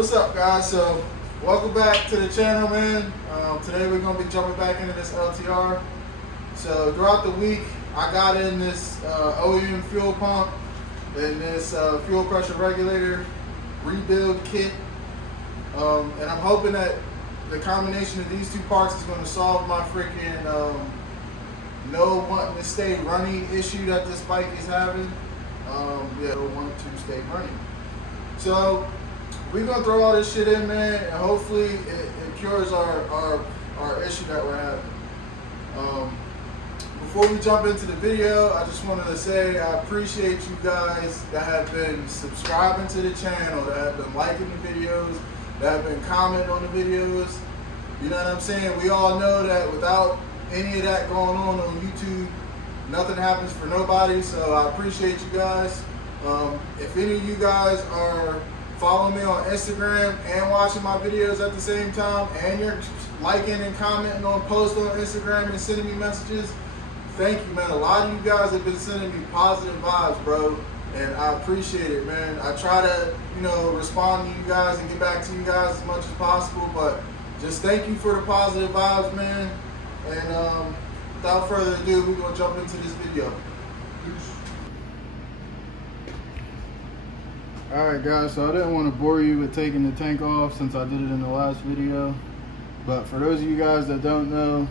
What's up, guys? So welcome back to the channel, man. Today we're gonna be jumping back into this LTR. So throughout the week I got in this OEM fuel pump and this fuel pressure regulator rebuild kit, and I'm hoping that the combination of these two parts is going to solve my freaking no wanting to stay running issue that this bike is having. No want to stay running. So we're gonna throw all this shit in, man, and hopefully it cures our issue that we're having. Before we jump into the video, I just wanted to say I appreciate you guys that have been subscribing to the channel, that have been liking the videos, that have been commenting on the videos. You know what I'm saying? We all know that without any of that going on YouTube, nothing happens for nobody, so I appreciate you guys. If any of you guys are following me on Instagram and watching my videos at the same time, and you're liking and commenting on posts on Instagram and sending me messages, thank you, man. A lot of you guys have been sending me positive vibes, bro, and I appreciate it, man. I try to, respond to you guys and get back to you guys as much as possible, but just thank you for the positive vibes, man. And without further ado, we're gonna jump into this video. Alright guys, so I didn't want to bore you with taking the tank off since I did it in the last video. But for those of you guys that don't know,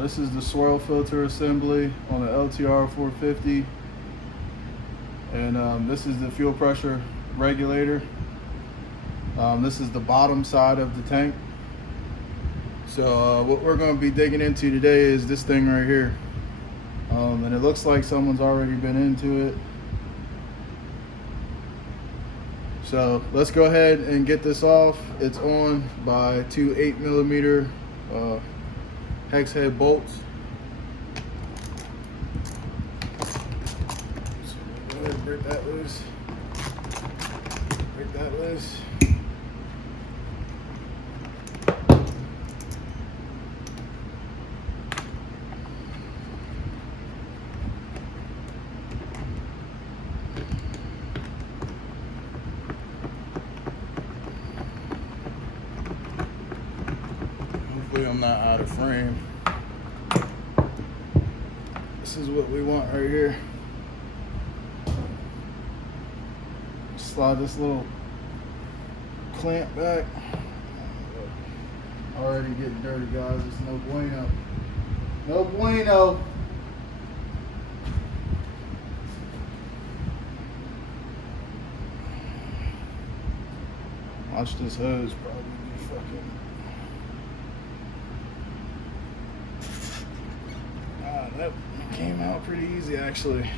this is the swirl filter assembly on the LTR 450. And this is the fuel pressure regulator. This is the bottom side of the tank. So what we're going to be digging into today is this thing right here. And it looks like someone's already been into it. So let's go ahead and get this off. It's on by two 8mm hex head bolts. So go ahead and break that loose. Break that loose. Hopefully I'm not out of frame. This is what we want right here. Slide this little clamp back. Already getting dirty, guys. It's no bueno. No bueno. Watch this hose probably be fucking. That came out pretty easy actually.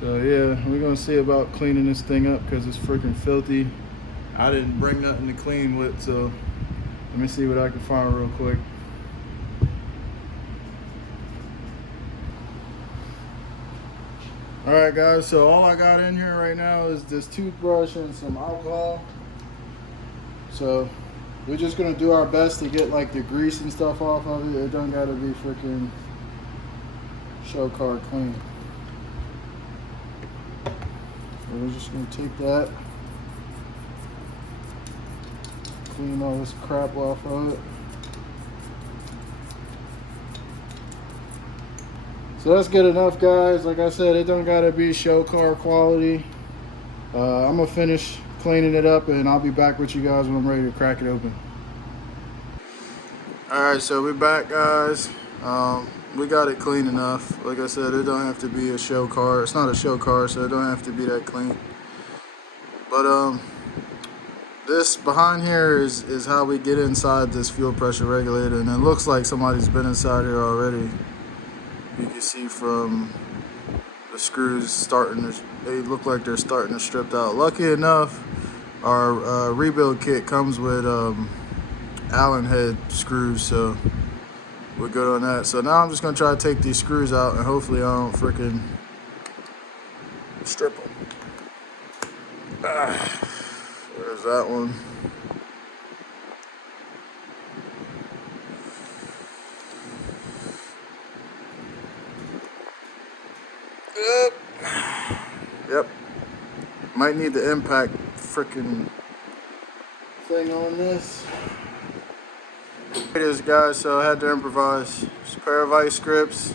So yeah, we're gonna see about cleaning this thing up because it's freaking filthy. I didn't bring nothing to clean with, so let me see what I can find real quick. Alright guys, so all I got in here right now is this toothbrush and some alcohol. So we're just gonna do our best to get like the grease and stuff off of it. It don't gotta be freaking show car clean. So we're just gonna take that, clean all this crap off of it. So that's good enough, guys. Like I said, it don't gotta be show car quality. I'm gonna finish cleaning it up and I'll be back with you guys when I'm ready to crack it open. Alright, so we're back, guys. We got it clean enough. Like I said, it don't have to be a show car. It's not a show car, so it don't have to be that clean. But this behind here is how we get inside this fuel pressure regulator, and it looks like somebody's been inside here already. You can see from the screws starting to, they look like they're starting to strip out. Lucky enough, our rebuild kit comes with Allen head screws, so we're good on that. So now I'm just gonna try to take these screws out and hopefully I don't freaking strip them. There's that one. Yep. Might need the impact freaking thing on this. It is, guys, so I had to improvise. Just a pair of ice grips.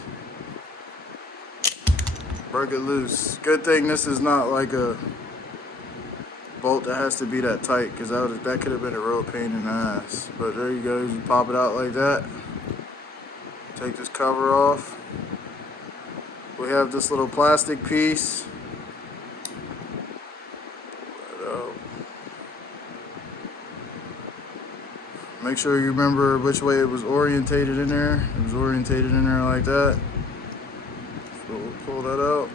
Broke it loose. Good thing this is not like a bolt that has to be that tight, because that could have been a real pain in the ass. But there you go, you just pop it out like that. Take this cover off. We have this little plastic piece. Make sure you remember which way it was orientated in there. It was orientated in there like that. So we'll pull that out.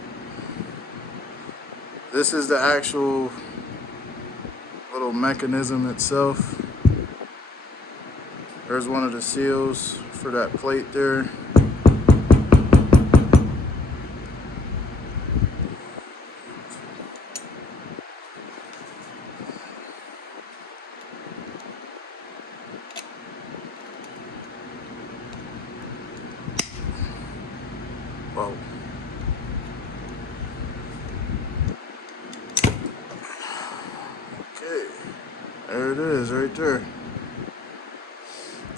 This is the actual little mechanism itself. There's one of the seals for that plate there. Whoa. Okay, there it is right there.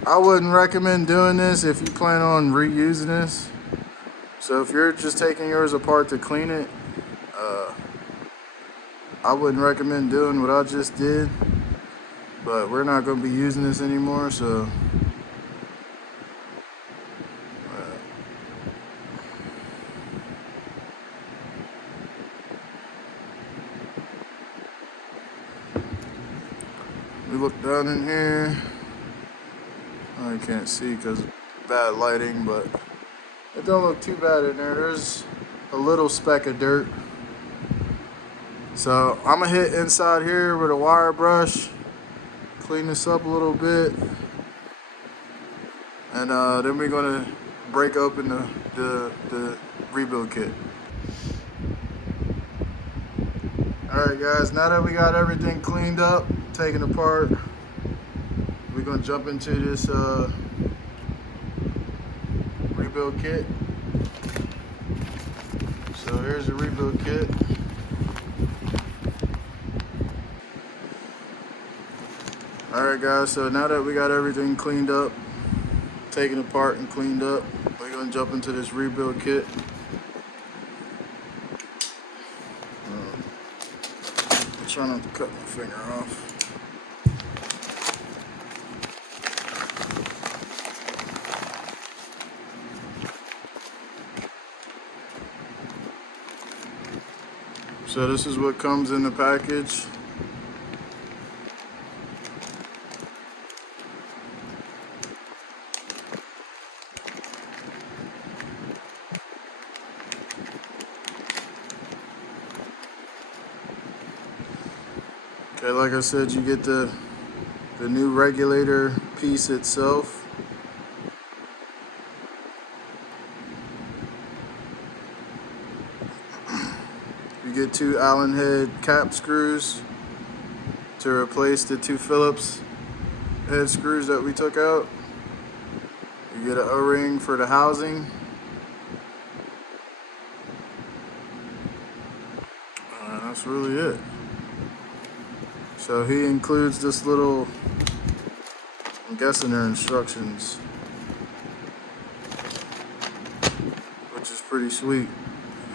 I wouldn't recommend doing this if you plan on reusing this. So if you're just taking yours apart to clean it, I wouldn't recommend doing what I just did. But we're not going to be using this anymore, so we look down in here. I can't see because of bad lighting, but it don't look too bad in there. There's a little speck of dirt. So I'm gonna hit inside here with a wire brush, clean this up a little bit, and then we're gonna break open the rebuild kit. Alright guys, now that we got everything cleaned up, taken apart, we're gonna jump into this rebuild kit. So here's the rebuild kit. Alright guys, so now that we got everything cleaned up, taken apart and cleaned up, we're gonna jump into this rebuild kit. I'm trying not to cut my finger off. So this is what comes in the package. Okay, like I said, you get the new regulator piece itself. You get 2 Allen head cap screws to replace the 2 Phillips head screws that we took out. You get an O-ring for the housing. That's really it. So he includes this little, I'm guessing they're instructions, which is pretty sweet.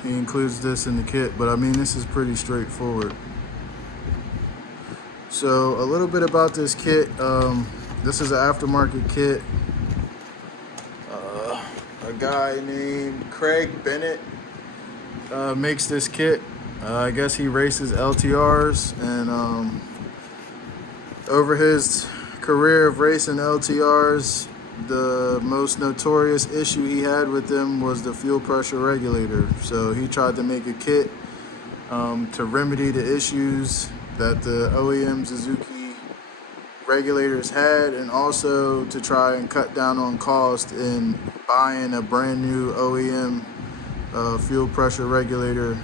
He includes this in the kit, but I mean, this is pretty straightforward. So a little bit about this kit. This is an aftermarket kit. A guy named Craig Bennett makes this kit. I guess he races LTRs, and over his career of racing LTRs, the most notorious issue he had with them was the fuel pressure regulator. So he tried to make a kit to remedy the issues that the OEM Suzuki regulators had, and also to try and cut down on cost in buying a brand new OEM fuel pressure regulator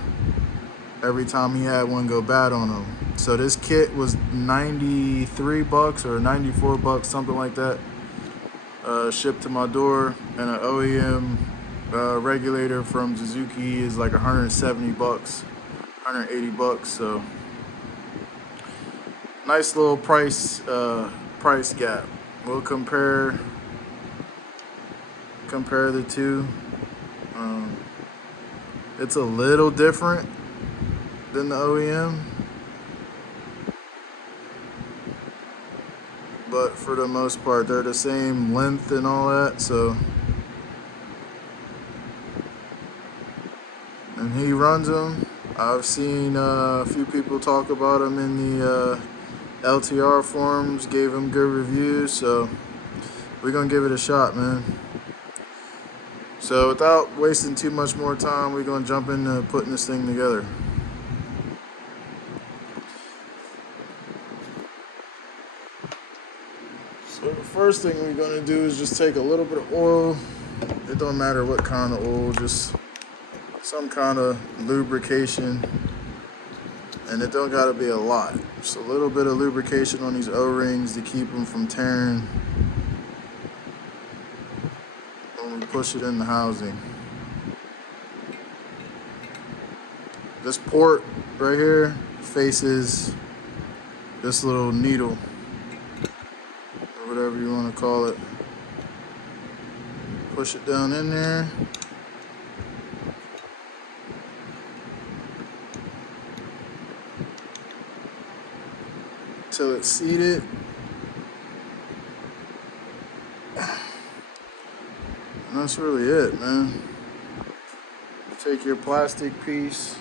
every time he had one go bad on him. So this kit was 93 bucks or 94 bucks, something like that, shipped to my door, and an OEM regulator from Suzuki is like 170 bucks, 180 bucks. So nice little price gap. We'll compare the two. It's a little different than the OEM, but for the most part they're the same length and all that. So, and he runs them. I've seen a few people talk about him in the LTR forums, gave him good reviews, so we're gonna give it a shot, man. So without wasting too much more time, we're gonna jump into putting this thing together. So the first thing we're gonna do is just take a little bit of oil. It don't matter what kind of oil, just some kind of lubrication. And it don't gotta be a lot. Just a little bit of lubrication on these O-rings to keep them from tearing when we push it in the housing. This port right here faces this little needle, or whatever you want to call it. Push it down in there. Till it's seated. And that's really it, man. You take your plastic piece,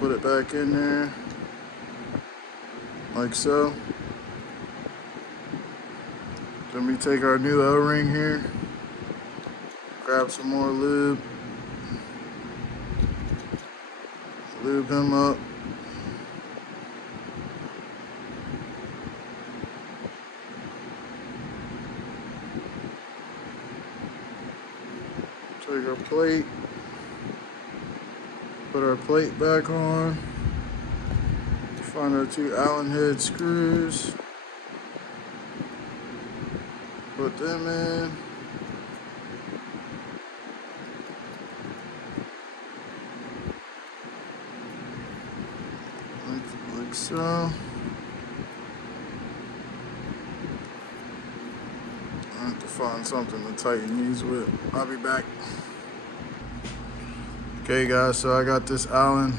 put it back in there, like so. Then we take our new O-ring here, grab some more lube, lube him up. Take our plate, put our plate back on, find our two Allen head screws, put them in, like so. I have to find something to tighten these with. I'll be back. Okay guys, so I got this Allen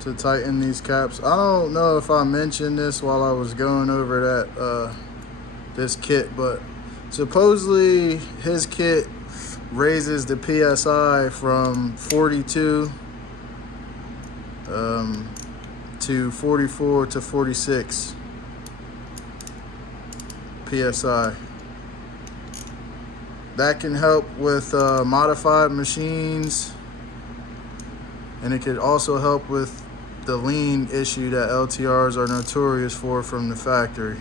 to tighten these caps. I don't know if I mentioned this while I was going over that this kit, but supposedly his kit raises the PSI from 42 to 44 to 46 PSI. That can help with modified machines, and it could also help with the lean issue that LTRs are notorious for from the factory.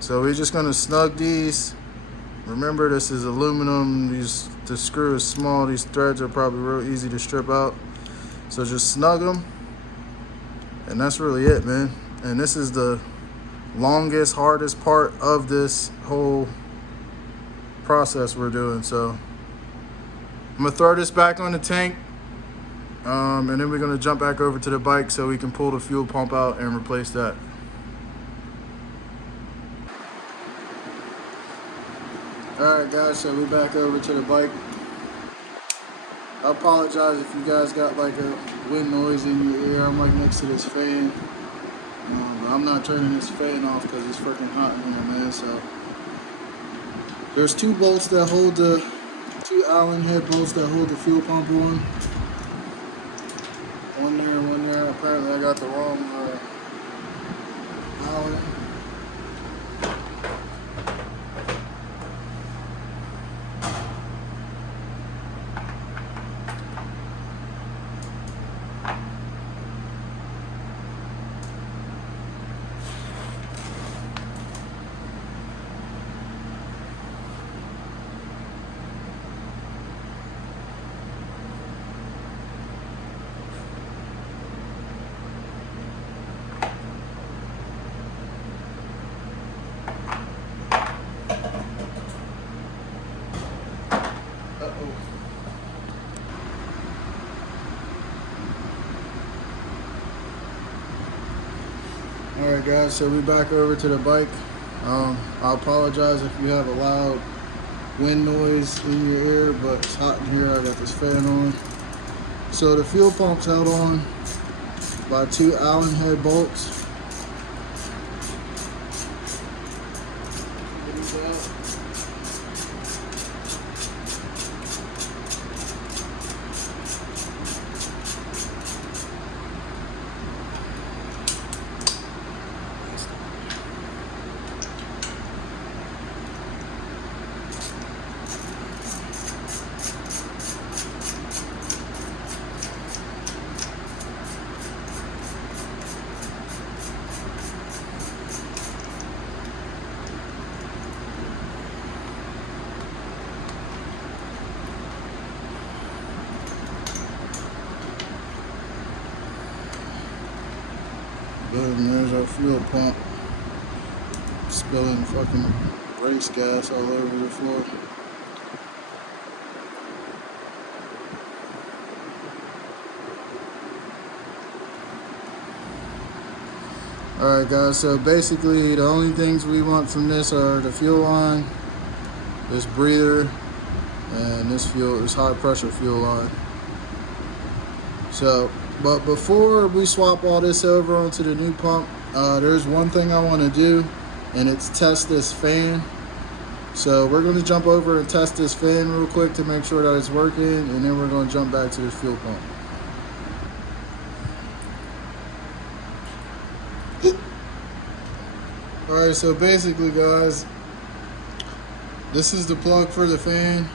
So we're just gonna snug these. Remember, this is aluminum. The screw is small. These threads are probably real easy to strip out. So just snug them, and that's really it, man. And this is the longest, hardest part of this whole process we're doing. So I'm gonna throw this back on the tank, and then we're gonna jump back over to the bike so we can pull the fuel pump out and replace that. Alright guys, so we're back over to the bike. I apologize if you guys got like a wind noise in your ear. I'm like next to this fan. I'm not turning this fan off because it's freaking hot in here, man. So there's two bolts that hold the two Allen head bolts that hold the fuel pump on. One there, one there. Apparently I got the wrong Allen. Alright guys, so we back over to the bike. I apologize if you have a loud wind noise in your ear, but it's hot in here. I got this fan on. So the fuel pump's held on by 2 Allen head bolts. Boom, there's our fuel pump. Spilling fucking race gas all over the floor. Alright guys, so basically the only things we want from this are the fuel line, this breather, and this high pressure fuel line. So, but before we swap all this over onto the new pump, there's one thing I want to do, and it's test this fan. So we're going to jump over and test this fan real quick to make sure that it's working, and then we're going to jump back to the fuel pump. Alright, so basically guys, this is the plug for the fan.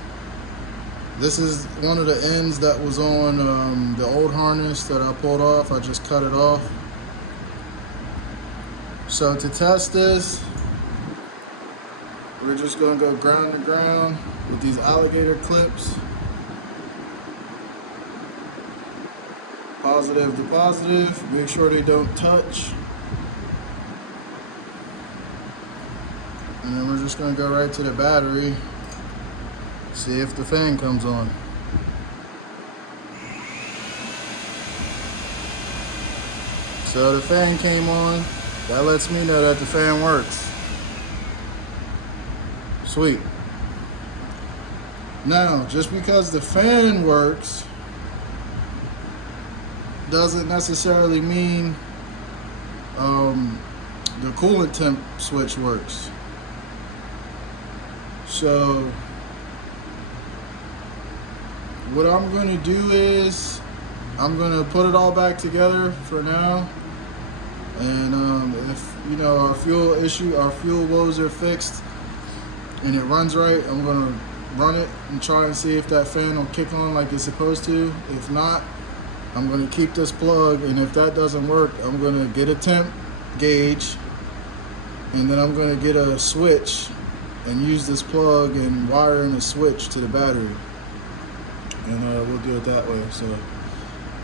This is one of the ends that was on the old harness that I pulled off. I just cut it off. So to test this, we're just going to go ground to ground with these alligator clips. Positive to positive. Make sure they don't touch. And then we're just going to go right to the battery. See if the fan comes on. So the fan came on. That lets me know that the fan works. Sweet. Now, just because the fan works doesn't necessarily mean the coolant temp switch works. So what I'm going to do is I'm going to put it all back together for now, and if you know our fuel woes are fixed and it runs right, I'm going to run it and try and see if that fan will kick on like it's supposed to. If not, I'm going to keep this plug, and if that doesn't work, I'm going to get a temp gauge, and then I'm going to get a switch and use this plug and wire in a switch to the battery. And we'll do it that way. So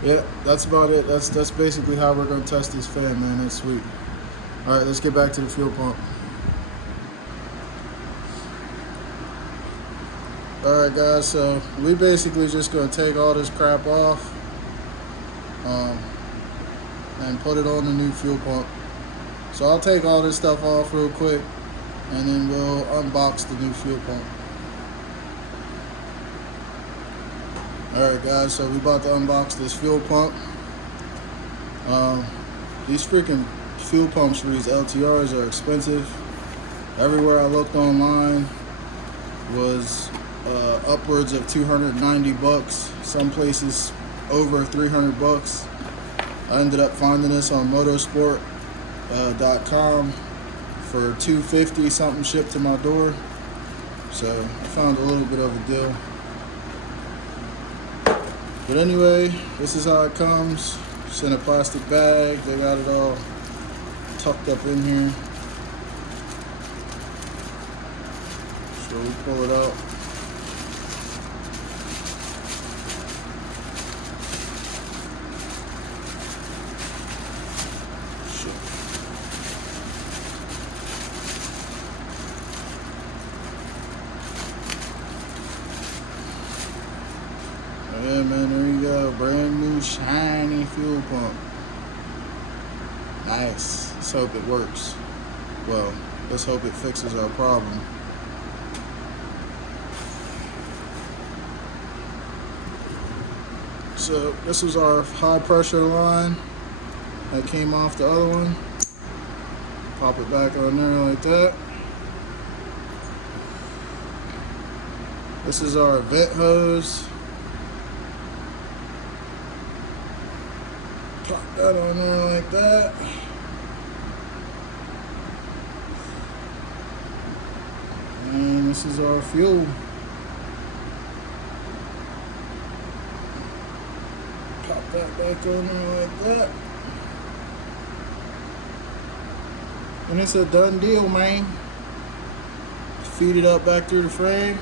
yeah, that's about it. That's basically how we're going to test this fan, man. That's sweet. All right, let's get back to the fuel pump. All right guys, so we basically just going to take all this crap off and put it on the new fuel pump. So I'll take all this stuff off real quick, and then we'll unbox the new fuel pump. Alright guys, so we about to unbox this fuel pump. These freaking fuel pumps for these LTRs are expensive. Everywhere I looked online was upwards of 290 bucks. Some places over 300 bucks. I ended up finding this on motorsport.com for $250 something shipped to my door. So I found a little bit of a deal. But anyway, this is how it comes. It's in a plastic bag. They got it all tucked up in here. So we pull it out. Yeah, man, there you go. Brand new shiny fuel pump. Nice. Let's hope it works. Well, let's hope it fixes our problem. So this was our high pressure line that came off the other one. Pop it back on there like that. This is our vent hose. Pop that on there like that. And this is our fuel. Pop that back on there like that. And it's a done deal, man. Feed it up back through the frame.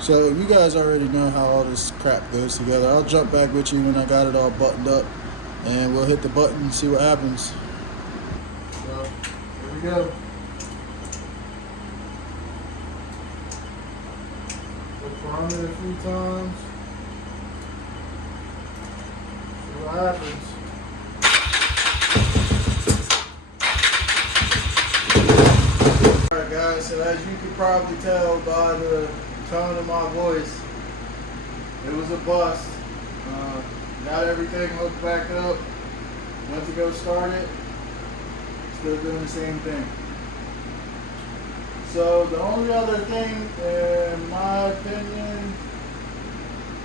So you guys already know how all this crap goes together. I'll jump back with you when I got it all buttoned up, and we'll hit the button and see what happens. So here we go. Prime it a few times. See what happens. Alright guys, so as you could probably tell by the tone of my voice, it was a bust. Got everything hooked back up, went to go start it, still doing the same thing. So the only other thing, in my opinion,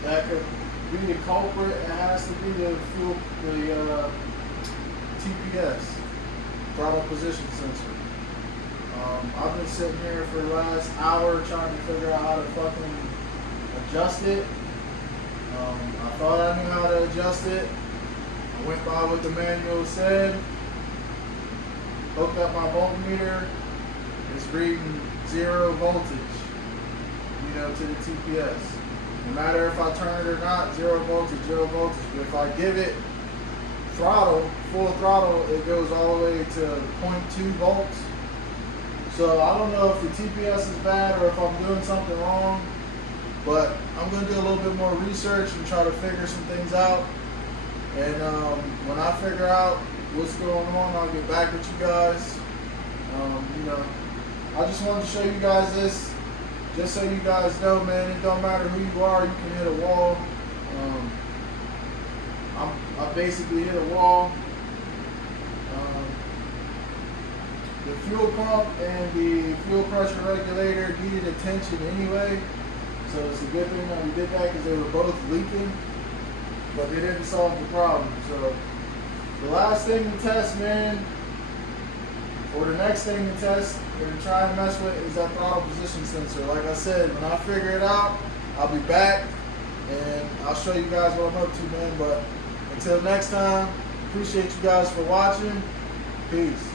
that could be the culprit, it has to be the TPS, throttle position sensor. I've been sitting here for the last hour trying to figure out how to fucking adjust it. I thought I knew how to adjust it. I went by what the manual said, hooked up my voltmeter. It's reading 0 voltage, to the TPS. No matter if I turn it or not, 0 voltage, 0 voltage. But if I give it throttle, full throttle, it goes all the way to 0.2 volts. So I don't know if the TPS is bad or if I'm doing something wrong, but I'm going to do a little bit more research and try to figure some things out. And when I figure out what's going on, I'll get back with you guys. I just wanted to show you guys this, just so you guys know, man, it don't matter who you are, you can hit a wall. I basically hit a wall. The fuel pump and the fuel pressure regulator needed attention anyway, so it's a good thing that we did that because they were both leaking, but they didn't solve the problem. So the last thing to test, man, or the next thing to test and try and mess with is that throttle position sensor. Like I said, when I figure it out, I'll be back and I'll show you guys what I'm up to, man. But until next time, appreciate you guys for watching. Peace.